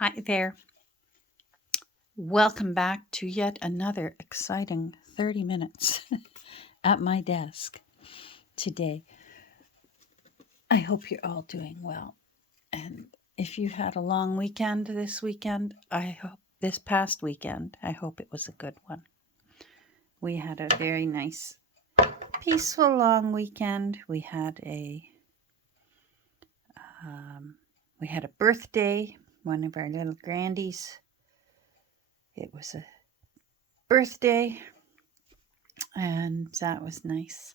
Hi there. Welcome back to yet another exciting 30 minutes at my desk today. I hope you're all doing well. And if you had a long weekend this weekend, this past weekend, I hope it was a good one. We had a very nice, peaceful long weekend. We had a birthday, one of our little grandies. It was a birthday, and that was nice.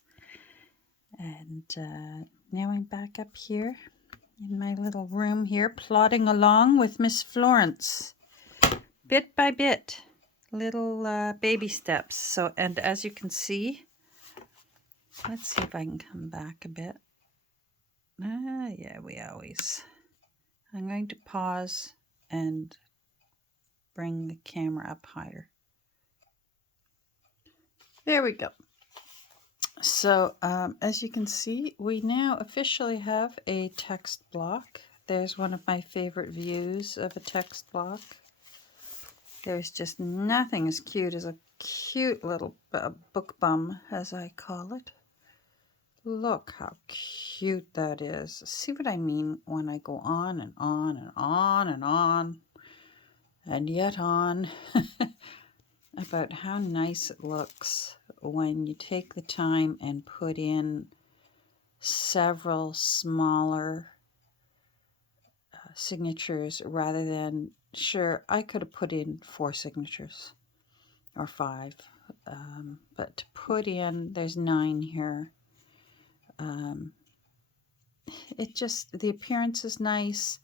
And now I'm back up here in my little room here, plodding along with Miss Florence, bit by bit, little baby steps. So, and as you can see, let's see if I can come back a bit. Yeah, I'm going to pause and bring the camera up higher. There we go. So as you can see, we now officially have a text block. There's one of my favorite views of a text block. There's just nothing as cute as a cute little book bum, as I call it. Look how cute that is. See what I mean when I go on and on and on and on and yet on about how nice it looks when you take the time and put in several smaller signatures rather than, sure, I could have put in 4 signatures or 5, but to put in, there's 9 here. The appearance is nice.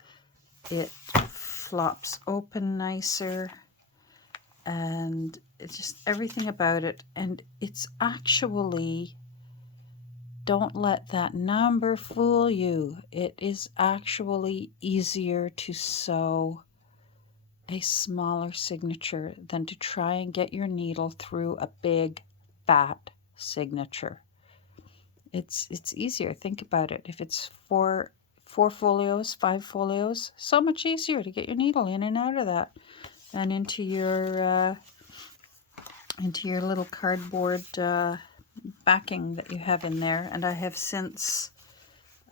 It flops open nicer, and it's just everything about it. And it's actually, don't let that number fool you. It is actually easier to sew a smaller signature than to try and get your needle through a big, fat signature. It's easier. Think about it. If it's four folios, 5 folios, so much easier to get your needle in and out of that, and into your little cardboard backing that you have in there. And I have since,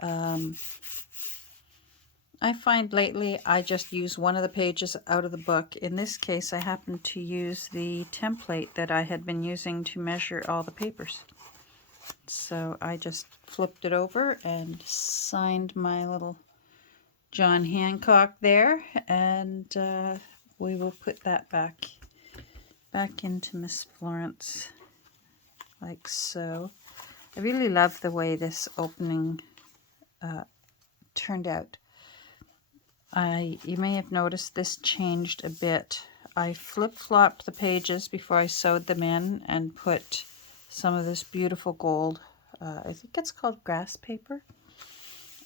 I find lately I just use one of the pages out of the book. In this case, I happen to use the template that I had been using to measure all the papers. So I just flipped it over and signed my little John Hancock there, and we will put that back into Miss Florence, like so. I really love the way this opening turned out. You may have noticed this changed a bit. I flip-flopped the pages before I sewed them in and put some of this beautiful gold, I think it's called grass paper.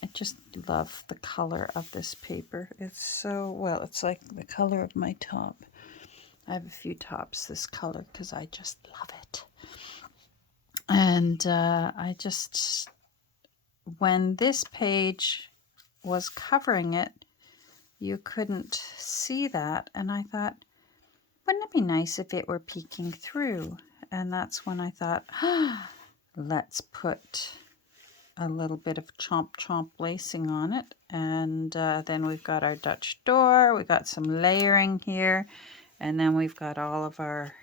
I just love the color of this paper. It's so, well, it's like the color of my top. I have a few tops this color because I just love it. And when this page was covering it, you couldn't see that. And I thought, wouldn't it be nice if it were peeking through? And that's when I thought, let's put a little bit of chomp lacing on it. And then we've got our Dutch door. We got some layering here. And then we've got all of our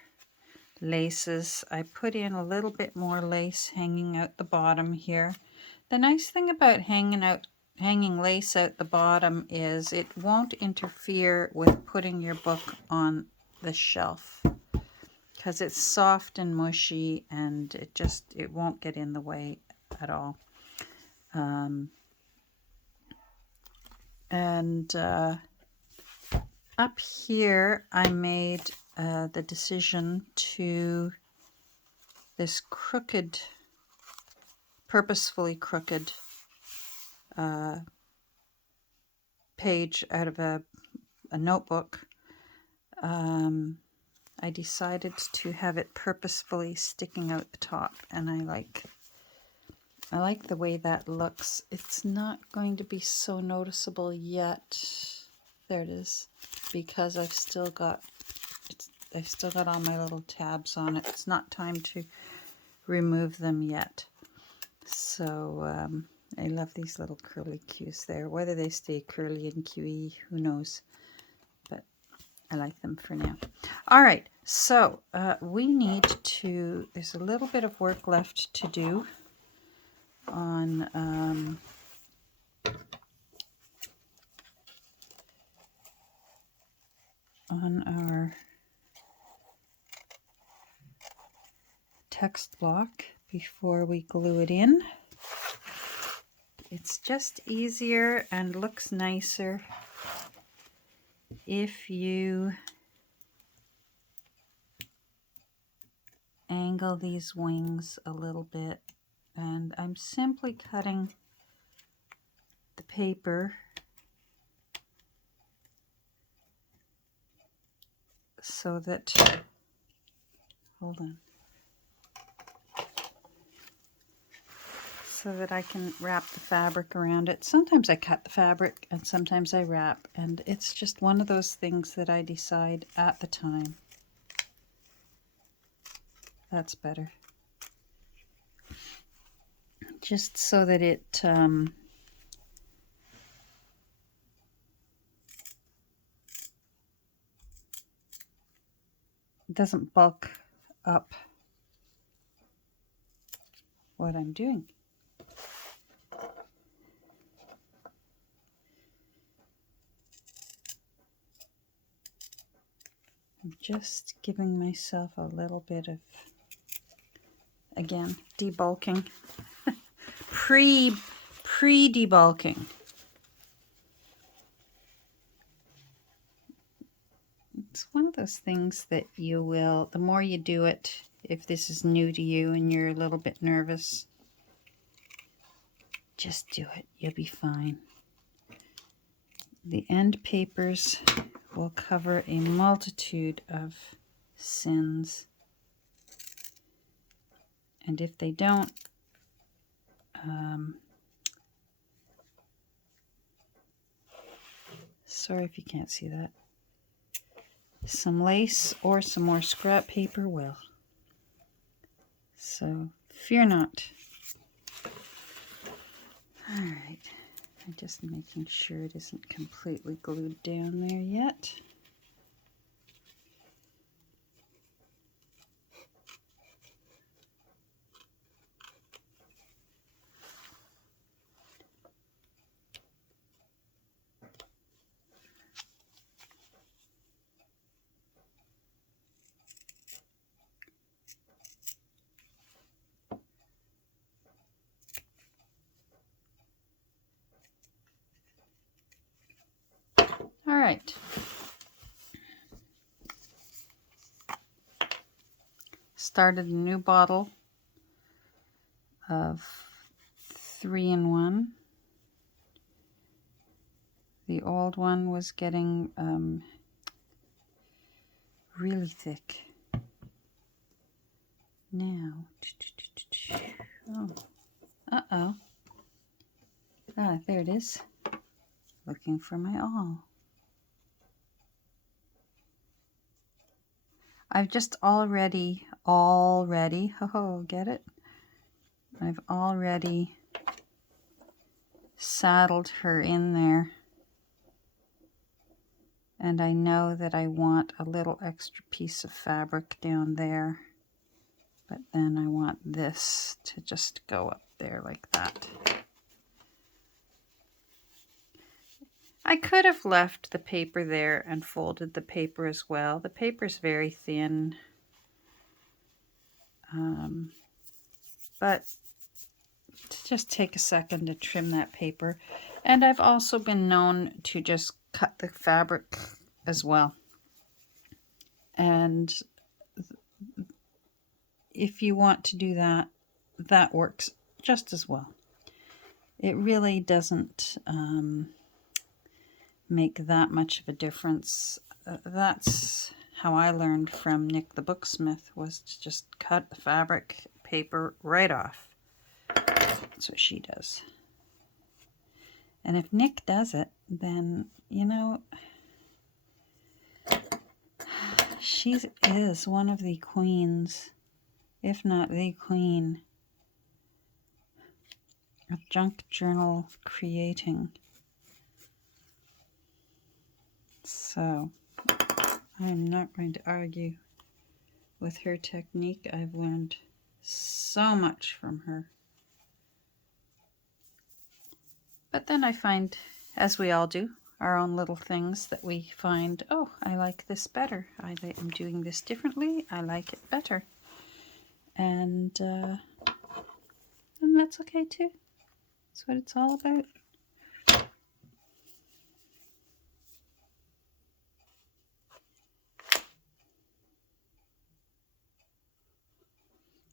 laces. I put in a little bit more lace hanging out the bottom here. The nice thing about hanging lace out the bottom is it won't interfere with putting your book on the shelf, because it's soft and mushy, and it won't get in the way at all. Up here I made the decision to this purposefully crooked page out of a notebook. I decided to have it purposefully sticking out the top, and I like the way that looks. It's not going to be so noticeable yet There it is. Because I've still got all my little tabs on it. It's not time to remove them yet. So I love these little curly cues there. Whether they stay curly and QE, who knows? But I like them for now. All right, so we need to, there's a little bit of work left to do on our text block before we glue it in. It's just easier and looks nicer if you angle these wings a little bit. And I'm simply cutting the paper so that, hold on, so that I can wrap the fabric around it. Sometimes I cut the fabric and sometimes I wrap, and it's just one of those things that I decide at the time. That's better. Just so that it doesn't bulk up what I'm doing. I'm just giving myself a little bit of, again, debulking. Pre-debulking. It's one of those things that you will, the more you do it, if this is new to you and you're a little bit nervous, just do it. You'll be fine. The end papers will cover a multitude of sins. And if they don't, sorry if you can't see that, some lace or some more scrap paper will. So fear not. All right, I'm just making sure it isn't completely glued down there yet. All right. Started a new bottle of 3-in-1. The old one was getting really thick. Now, oh, uh-oh. Ah, there it is. Looking for my awl. I've just already, get it? I've already saddled her in there. And I know that I want a little extra piece of fabric down there. But then I want this to just go up there like that. I could have left the paper there and folded the paper as well. The paper's very thin. But to just take a second to trim that paper. And I've also been known to just cut the fabric as well. And if you want to do that, that works just as well. It really doesn't make that much of a difference. That's how I learned from Nick the Booksmith, was to just cut the fabric paper right off. That's what she does. And if Nick does it, then, you know, She is one of the queens, if not the queen, of junk journal creating. So I'm not going to argue with her technique. I've learned so much from her. But then I find, as we all do, our own little things that we find, oh, I like this better. I'm doing this differently. I like it better. And that's okay too. That's what it's all about.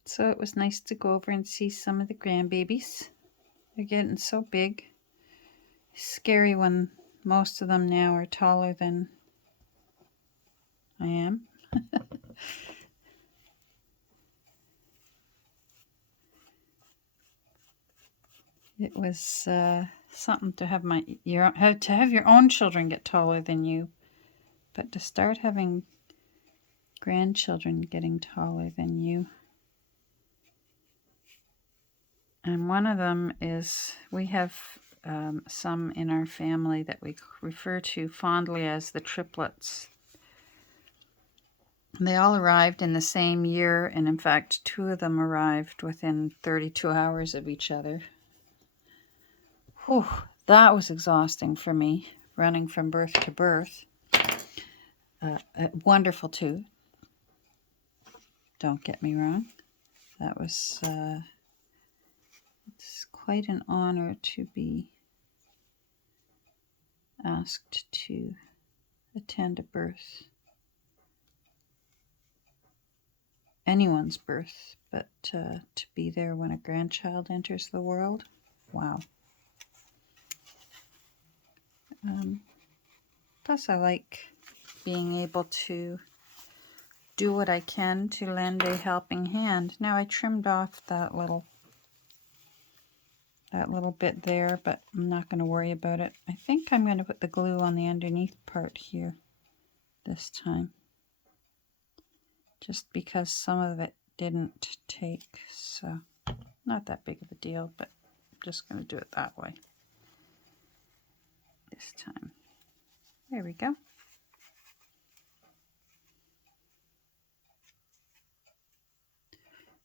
So it was nice to go over and see some of the grandbabies. They're getting so big. Scary when most of them now are taller than I am. It was something to have your own children get taller than you, but to start having grandchildren getting taller than you. And one of them is, we have some in our family that we refer to fondly as the triplets. They all arrived in the same year, and in fact 2 of them arrived within 32 hours of each other. Whew, that was exhausting for me, running from birth to birth. Wonderful too, don't get me wrong. That was it's quite an honor to be asked to attend a birth, anyone's birth, but to be there when a grandchild enters the world, wow. Plus I like being able to do what I can to lend a helping hand. Now I trimmed off that little bit there, but I'm not going to worry about it. I think I'm going to put the glue on the underneath part here this time, just because some of it didn't take, so not that big of a deal, but I'm just going to do it that way this time. There we go.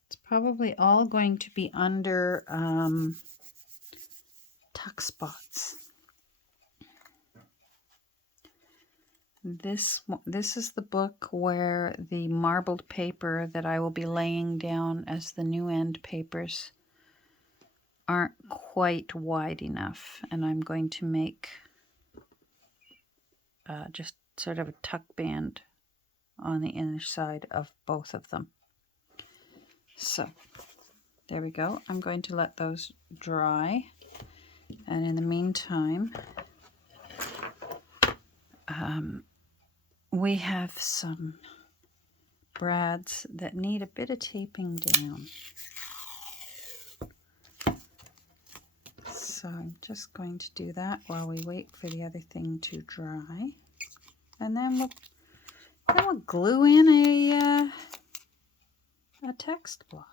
It's probably all going to be under tuck spots. This is the book where the marbled paper that I will be laying down as the new end papers aren't quite wide enough, and I'm going to make just sort of a tuck band on the inner side of both of them. So there we go. I'm going to let those dry, and in the meantime we have some brads that need a bit of taping down. So I'm just going to do that while we wait for the other thing to dry. And then we'll glue in a text block.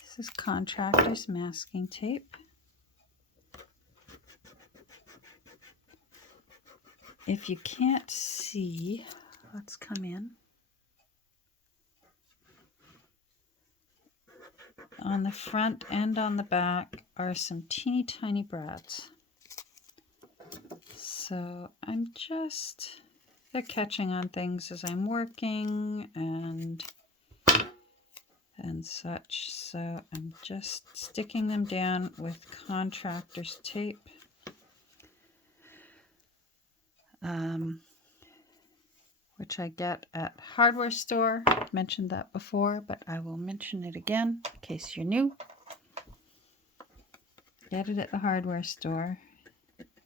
This is contractor's masking tape. If you can't see, let's come in. On the front and on the back are some teeny tiny brads. So they're catching on things as I'm working and such. So I'm just sticking them down with contractor's tape. Which I get at hardware store. I've mentioned that before, but I will mention it again in case you're new. Get it at the hardware store.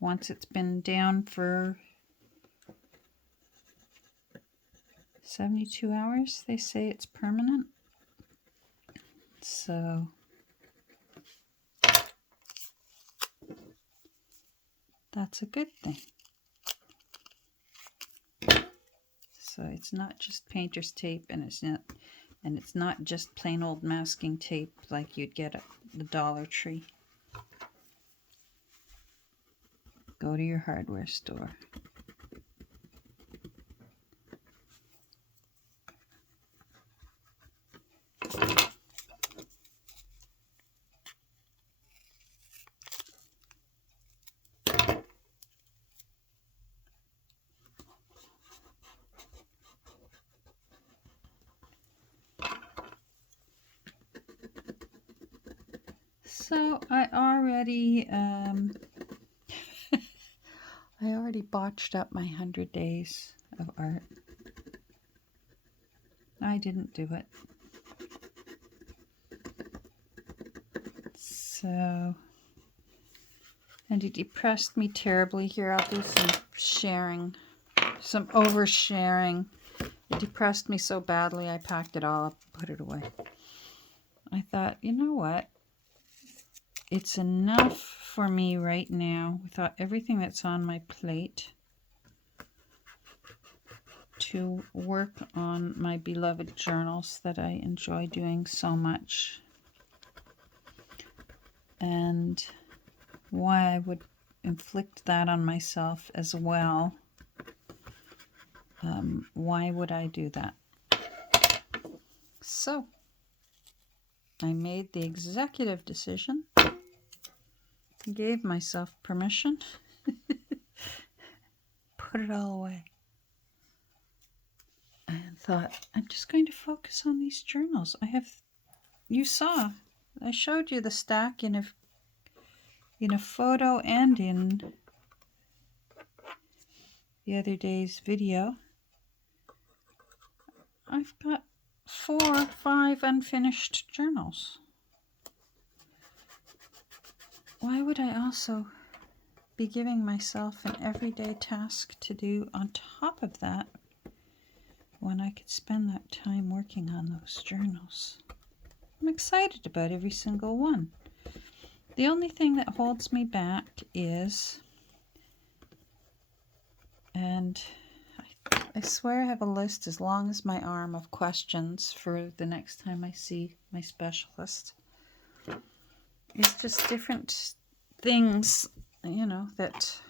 Once it's been down for 72 hours, they say it's permanent. So that's a good thing. So it's not just painter's tape, and it's not just plain old masking tape like you'd get at the Dollar Tree. Go to your hardware store. So I already botched up my 100 days of art. I didn't do it. So, and it depressed me terribly. Here, I'll do some sharing, some oversharing. It depressed me so badly, I packed it all up and put it away. I thought, you know what? It's enough for me right now without everything that's on my plate to work on my beloved journals that I enjoy doing so much. And why I would inflict that on myself as well. Why would I do that? So I made the executive decision, gave myself permission, put it all away, and thought, I'm just going to focus on these journals. You saw, I showed you the stack in a photo and in the other day's video. I've got 4 or 5 unfinished journals. Why would I also be giving myself an everyday task to do on top of that when I could spend that time working on those journals? I'm excited about every single one. The only thing that holds me back is, and I swear I have a list as long as my arm of questions for the next time I see my specialist. It's just different things, that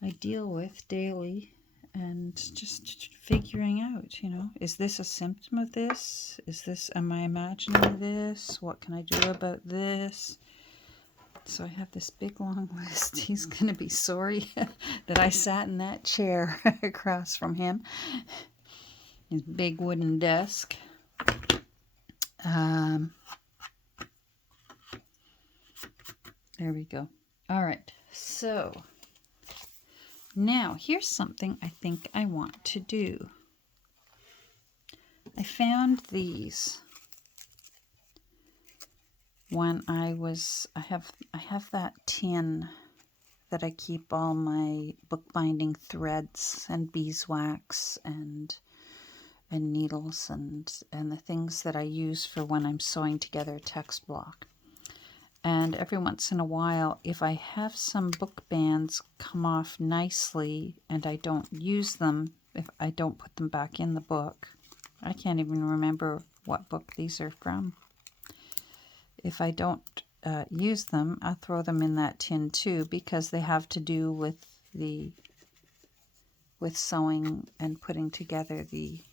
I deal with daily, and just figuring out, is this a symptom of this? Am I imagining this? What can I do about this? So I have this big long list. He's going to be sorry that I sat in that chair across from him. His big wooden desk. There we go. All right. So now here's something I think I want to do. I found these when I have that tin that I keep all my bookbinding threads and beeswax and needles and the things that I use for when I'm sewing together a text block. And every once in a while, if I have some book bands come off nicely and I don't use them, if I don't put them back in the book, I can't even remember what book these are from. If I don't use them, I'll throw them in that tin too, because they have to do with sewing and putting together the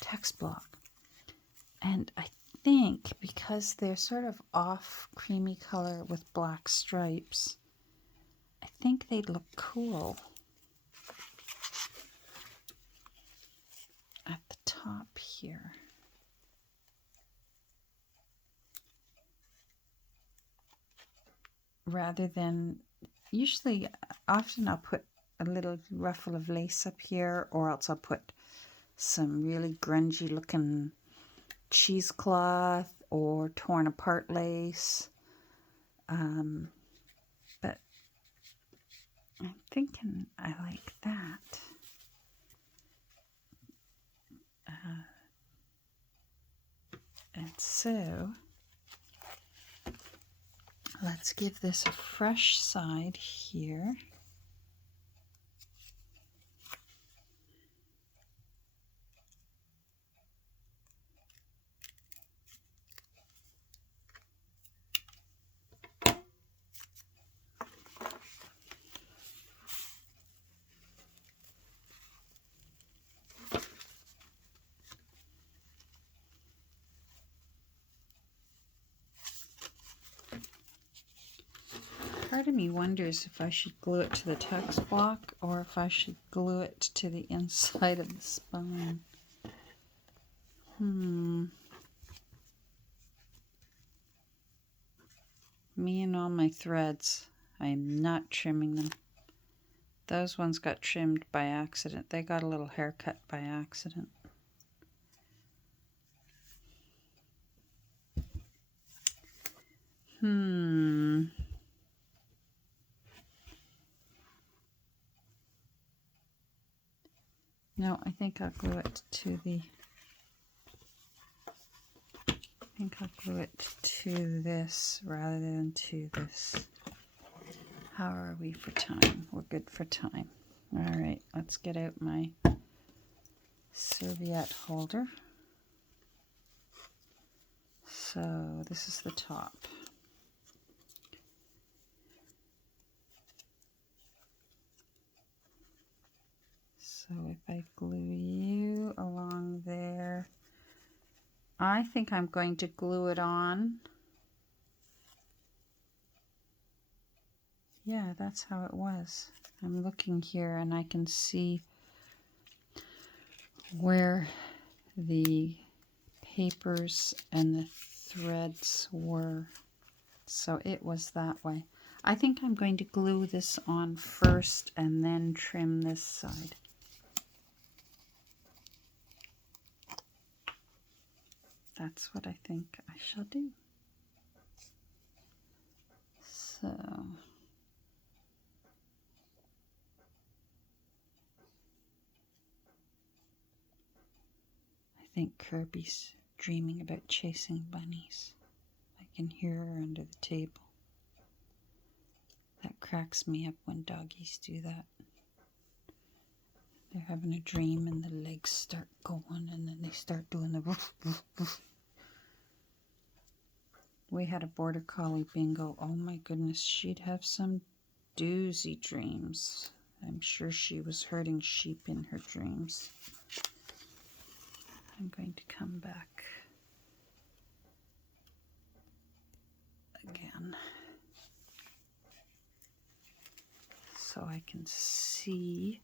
text block. And I think because they're sort of off creamy color with black stripes, I think they'd look cool at the top here. Rather than, often I'll put a little ruffle of lace up here, or else I'll put some really grungy looking cheesecloth or torn apart lace. But I'm thinking I like that. And so let's give this a fresh side here. Part of me wonders if I should glue it to the text block or if I should glue it to the inside of the spine. Me and all my threads. I am not trimming them. Those ones got trimmed by accident. They got a little haircut by accident. No, I think I'll glue it to the... I think I'll glue it to this rather than to this. How are we for time? We're good for time. All right, let's get out my serviette holder. So this is the top. So if I glue you along there, I think I'm going to glue it on. Yeah, that's how it was. I'm looking here and I can see where the papers and the threads were. So it was that way. I think I'm going to glue this on first and then trim this side. That's what I think I shall do. So I think Kirby's dreaming about chasing bunnies. I can hear her under the table. That cracks me up when doggies do that. They're having a dream and the legs start going and then they start doing the woof, woof, woof. We had a border collie bingo. Oh my goodness, she'd have some doozy dreams. I'm sure she was herding sheep in her dreams. I'm going to come back again so I can see.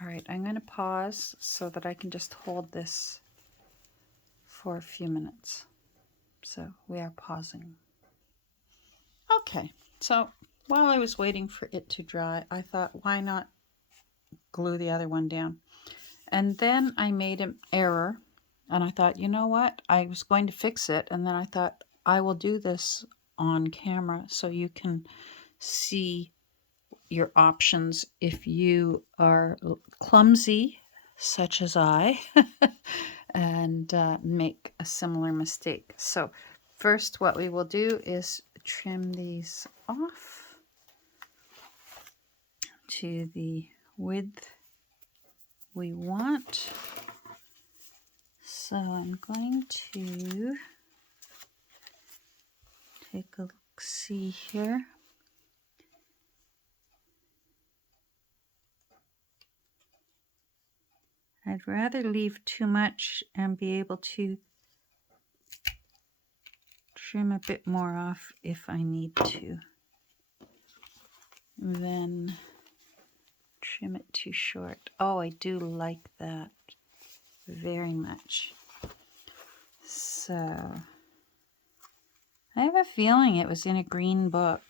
All right, I'm going to pause so that I can just hold this for a few minutes. So we are pausing. Okay, so while I was waiting for it to dry, I thought, why not glue the other one down? And then I made an error, and I thought, you know what? I was going to fix it, and then I thought, I will do this on camera so you can see your options if you are clumsy, such as I, and make a similar mistake. So first what we will do is trim these off to the width we want. So I'm going to take a look-see here. I'd rather leave too much and be able to trim a bit more off if I need to, than trim it too short. Oh, I do like that very much. So I have a feeling it was in a green book.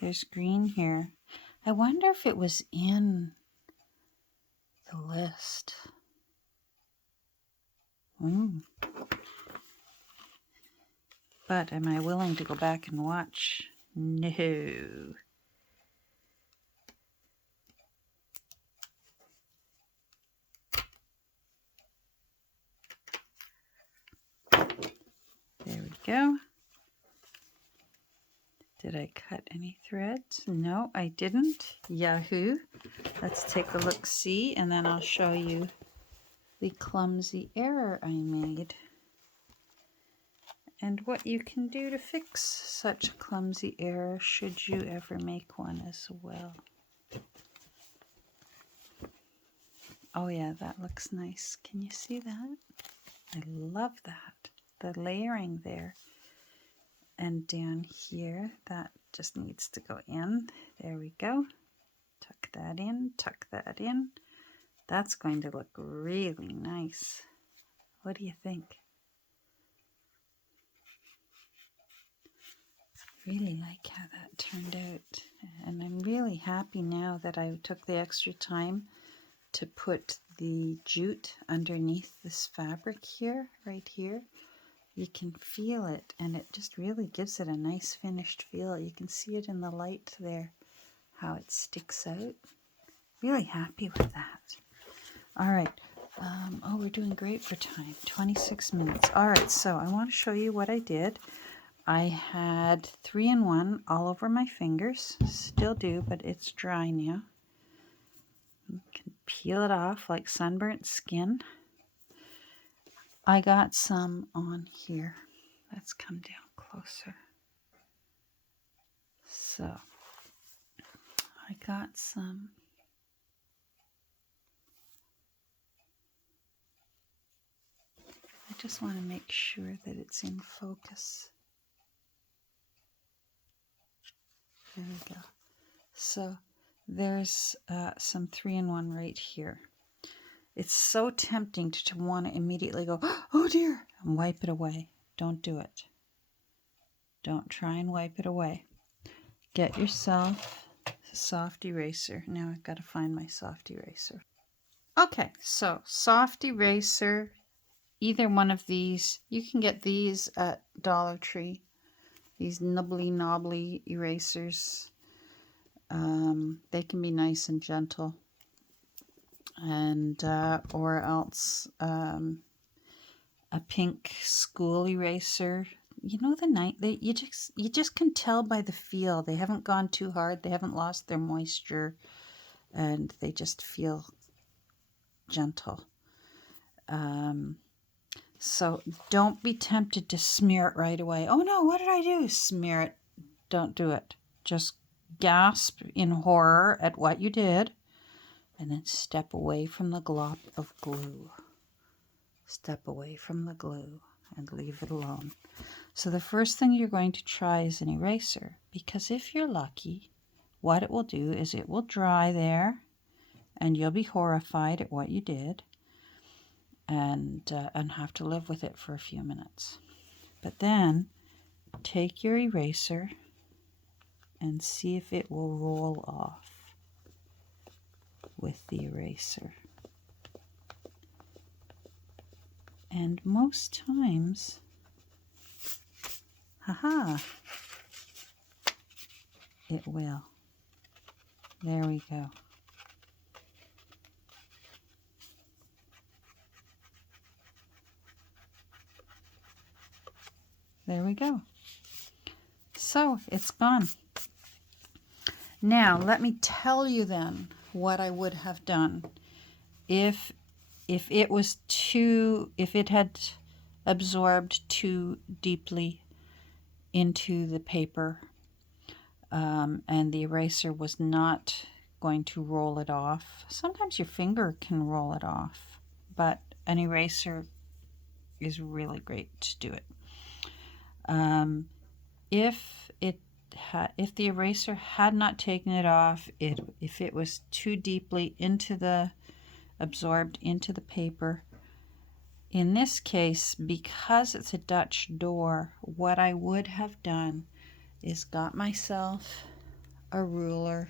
There's green here. I wonder if it was in the list. But am I willing to go back and watch? No. There we go. Did I cut any threads? No, I didn't. Yahoo! Let's take a look-see, and then I'll show you the clumsy error I made and what you can do to fix such a clumsy error should you ever make one as well. Oh yeah, that looks nice. Can you see that? I love that. the layering there. And down here, that just needs to go in. There we go. Tuck that in, tuck that in. That's going to look really nice. What do you think? I really like how that turned out. And I'm really happy now that I took the extra time to put the jute underneath this fabric here, right here. You can feel it, and it just really gives it a nice finished feel. You can see it in the light there, how it sticks out. Really happy with that. All right. Oh, we're doing great for time, 26 minutes. All right, so I want to show you what I did. I had 3-in-1 all over my fingers. Still do, but it's dry now. You can peel it off like sunburnt skin. I got some on here. Let's come down closer. So, I got some. I just want to make sure that it's in focus. There we go. So there's some 3-in-1 right here. It's so tempting to want to immediately go, oh dear, and wipe it away. Don't do it. Don't try and wipe it away. Get yourself a soft eraser. Now I've got to find my soft eraser. Okay, so soft eraser, either one of these. You can get these at Dollar Tree. These nibbly knobbly erasers. They can be nice and gentle. And or else a pink school eraser. You know, the night that you just can tell by the feel. They haven't gone too hard. They haven't lost their moisture, and they just feel gentle. So don't be tempted to smear it right away. Oh no, what did I do? Smear it. Don't do it. Just gasp in horror at what you did, and then step away from the glop of glue. Step away from the glue and leave it alone. So the first thing you're going to try is an eraser, because if you're lucky, what it will do is it will dry there, and you'll be horrified at what you did, and have to live with it for a few minutes. But then take your eraser and see if it will roll off with the eraser. And most times, haha, it will. There we go. There we go. So it's gone. Now let me tell you then what I would have done if it had absorbed too deeply into the paper, and the eraser was not going to roll it off. Sometimes your finger can roll it off, but an eraser is really great to do it. If the eraser had not taken it off, if it was too deeply absorbed into the paper, in this case, because it's a Dutch door, what I would have done is got myself a ruler.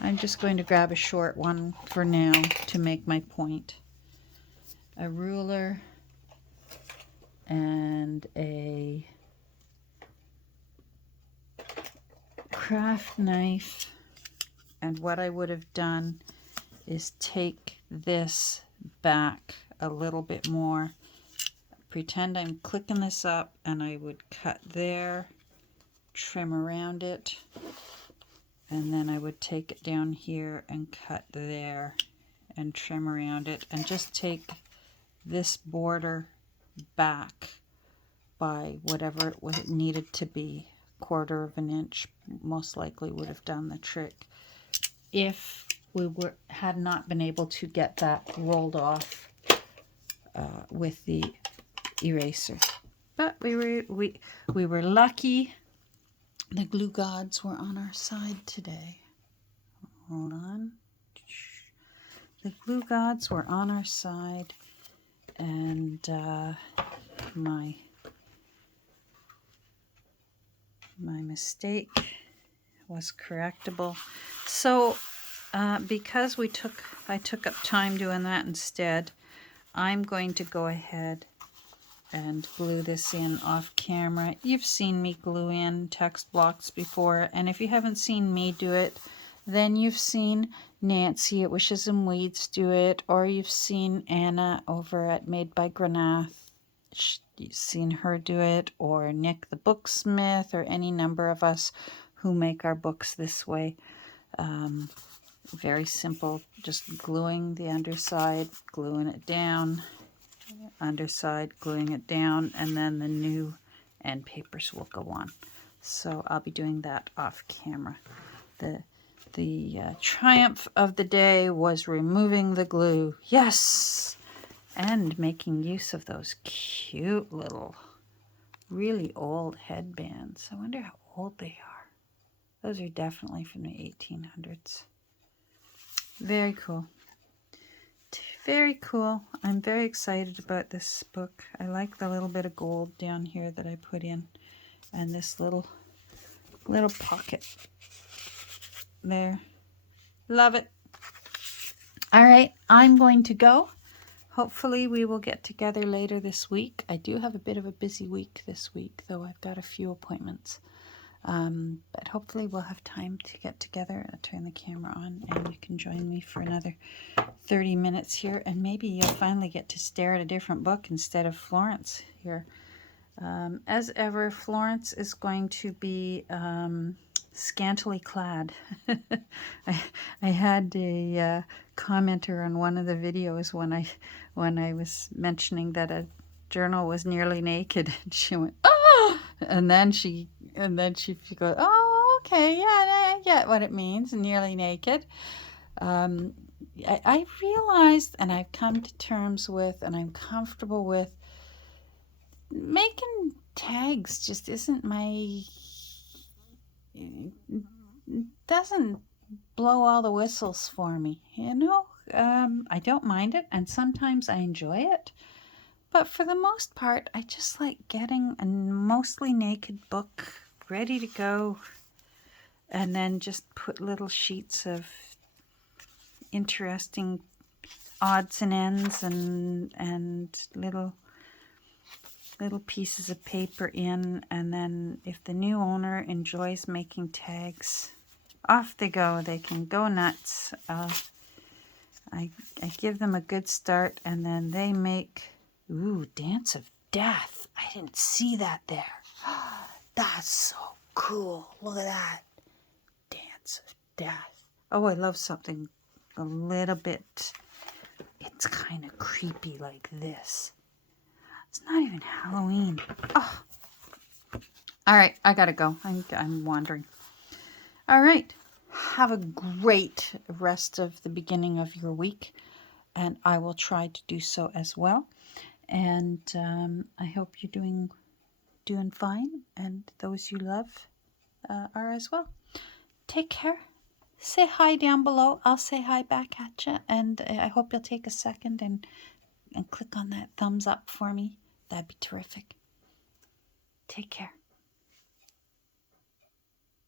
I'm just going to grab a short one for now to make my point. A ruler and a craft knife, and what I would have done is take this back a little bit more. Pretend I'm clicking this up, and I would cut there, trim around it, and then I would take it down here and cut there and trim around it, and just take this border back by whatever it needed to be. 1/4 of an inch most likely would have done the trick if we had not been able to get that rolled off with the eraser. But we were lucky. The glue gods were on our side today. Hold on. The glue gods were on our side, and my mistake was correctable. So because I took up time doing that instead, I'm going to go ahead and glue this in off camera. You've seen me glue in text blocks before, and if you haven't seen me do it, then you've seen Nancy at Wishes and Weeds do it, or you've seen Anna over at Made by Granath. You've seen her do it, or Nick the Booksmith, or any number of us who make our books this way. Very simple, just gluing the underside, gluing it down, underside, gluing it down, and then the new end papers will go on. So I'll be doing that off camera. The triumph of the day was removing the glue. Yes! And making use of those cute little, really old headbands. I wonder how old they are. Those are definitely from the 1800s. Very cool. Very cool. I'm very excited about this book. I like the little bit of gold down here that I put in, and this little pocket there. Love it. All right, I'm going to go. Hopefully we will get together later this week. I do have a bit of a busy week this week, though I've got a few appointments. But hopefully we'll have time to get together. I'll turn the camera on and you can join me for another 30 minutes here, and maybe you'll finally get to stare at a different book instead of Florence here. As ever, Florence is going to be scantily clad. I had a commenter on one of the videos when I was mentioning that a journal was nearly naked, and she went, "Oh!" and then she goes, "Oh, okay, yeah, I get what it means, nearly naked." I realized, and I've come to terms with, and I'm comfortable with, making tags just isn't doesn't blow all the whistles for me, you know. I don't mind it, and sometimes I enjoy it, but for the most part, I just like getting a mostly naked book ready to go, and then just put little sheets of interesting odds and ends and little pieces of paper in, and then if the new owner enjoys making tags, off they go. They can go nuts. I give them a good start, and then they make, ooh, Dance of Death. I didn't see that there. That's so cool. Look at that. Dance of Death. Oh, I love something a little bit, it's kind of creepy like this. It's not even Halloween. Oh. All right, I gotta go. I'm wandering. All right, have a great rest of the beginning of your week, and I will try to do so as well. And I hope you're doing fine, and those you love are as well. Take care. Say hi down below. I'll say hi back at you, and I hope you'll take a second and click on that thumbs up for me. That'd be terrific. Take care.